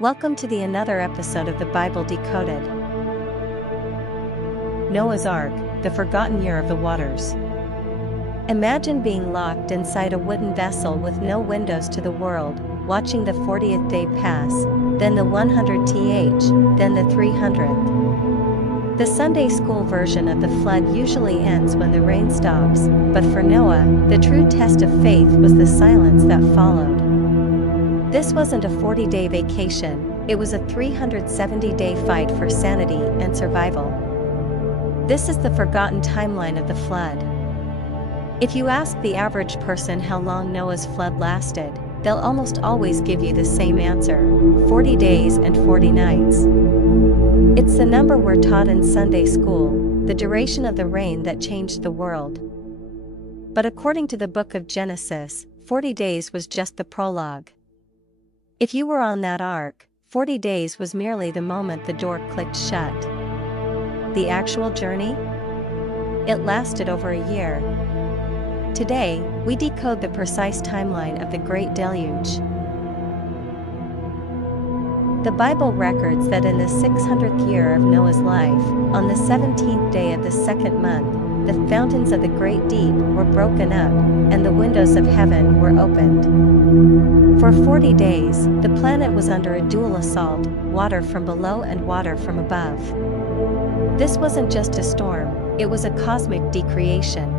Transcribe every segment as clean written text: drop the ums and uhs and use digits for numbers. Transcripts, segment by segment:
Welcome to another episode of the Bible Decoded. Noah's Ark, the forgotten year of the waters. Imagine being locked inside a wooden vessel with no windows to the world, watching the 40th day pass, then the 100th, then the 300th. The Sunday school version of the flood usually ends when the rain stops, but for Noah, the true test of faith was the silence that followed. This wasn't a 40-day vacation, it was a 370-day fight for sanity and survival. This is the forgotten timeline of the flood. If you ask the average person how long Noah's flood lasted, they'll almost always give you the same answer: 40 days and 40 nights. It's the number we're taught in Sunday school, the duration of the rain that changed the world. But according to the book of Genesis, 40 days was just the prologue. If you were on that ark, 40 days was merely the moment the door clicked shut. The actual journey? It lasted over a year. Today, we decode the precise timeline of the Great Deluge. The Bible records that in the 600th year of Noah's life, on the 17th day of the second month, the fountains of the great deep were broken up, and the windows of heaven were opened. For 40 days, the planet was under a dual assault, water from below and water from above. This wasn't just a storm, it was a cosmic decreation.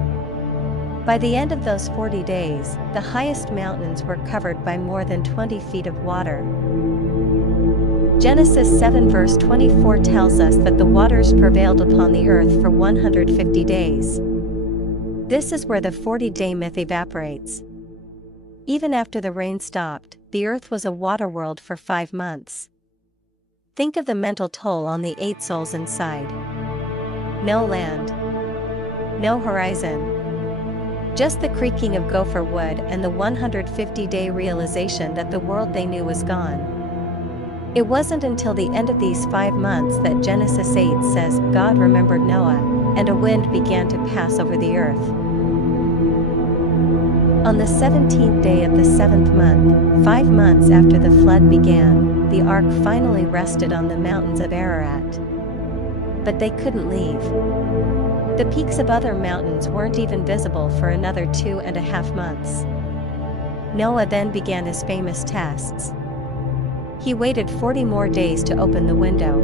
By the end of those 40 days, the highest mountains were covered by more than 20 feet of water. Genesis 7 verse 24 tells us that the waters prevailed upon the earth for 150 days. This is where the 40-day myth evaporates. Even after the rain stopped, the earth was a water world for 5 months. Think of the mental toll on the 8 souls inside. No land. No horizon. Just the creaking of gopher wood and the 150-day realization that the world they knew was gone. It wasn't until the end of these 5 months that Genesis 8 says God remembered Noah, and a wind began to pass over the earth. On the 17th day of the 7th month, 5 months after the flood began, the ark finally rested on the mountains of Ararat. But they couldn't leave. The peaks of other mountains weren't even visible for another 2.5 months. Noah then began his famous tests. He waited 40 more days to open the window.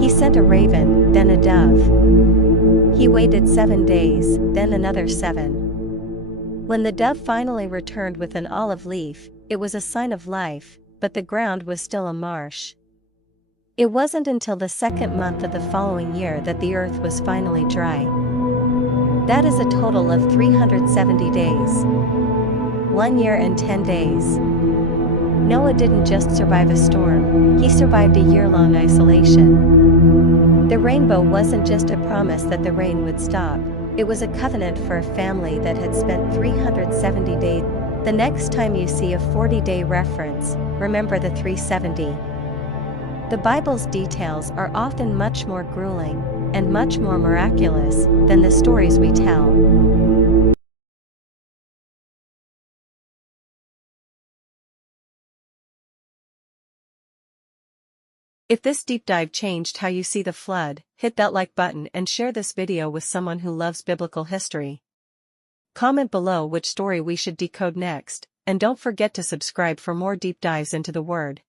He sent a raven, then a dove. He waited 7 days, then another 7. When the dove finally returned with an olive leaf, it was a sign of life, but the ground was still a marsh. It wasn't until the 2nd month of the following year that the earth was finally dry. That is a total of 370 days. 1 year and 10 days. Noah didn't just survive a storm, he survived a year-long isolation. The rainbow wasn't just a promise that the rain would stop, it was a covenant for a family that had spent 370 days. The next time you see a 40-day reference, remember the 370. The Bible's details are often much more grueling, and much more miraculous, than the stories we tell. If this deep dive changed how you see the flood, hit that like button and share this video with someone who loves biblical history. Comment below which story we should decode next, and don't forget to subscribe for more deep dives into the Word.